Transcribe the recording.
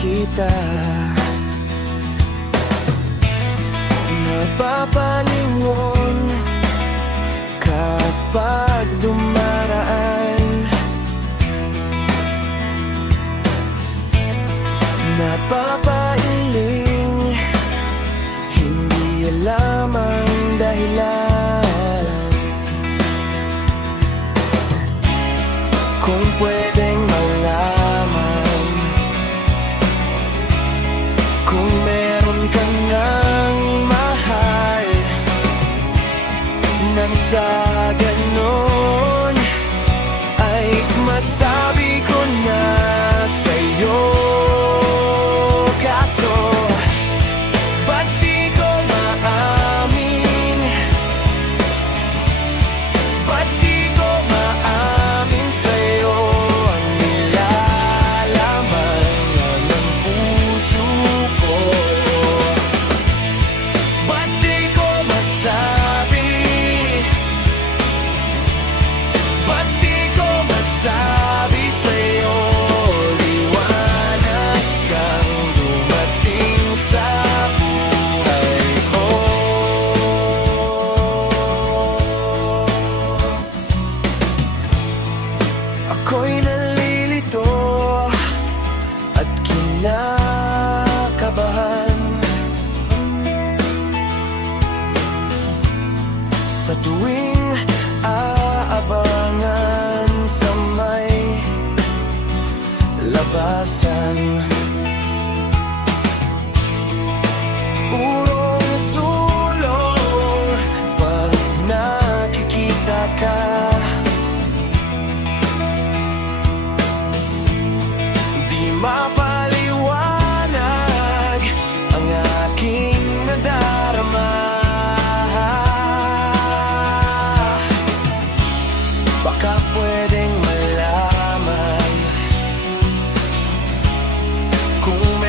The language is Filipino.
kita. Napapalingon kapag dumaraan, napapailing, hindi alam ang dahilan. Kung pwedeng malaman, kung meron ka ngang mahal, nang sa ganon ay masabi ko na sa'yo. Kaso ba't di ko maamin? Ba't di ko maamin sa'yo ang nilalaman ng puso ko? Ba't di ko masabi? Ba't di ko masabi sa'yo? Liwanag kang dumating sa buhay ko. Ako'y nalilito at kinakabahan sa tuwing aabangan sa may labasan. Urong sulong pag nakikita ka, di mapaliwanag ang aking nadarama. Baka pwedeng malaman kung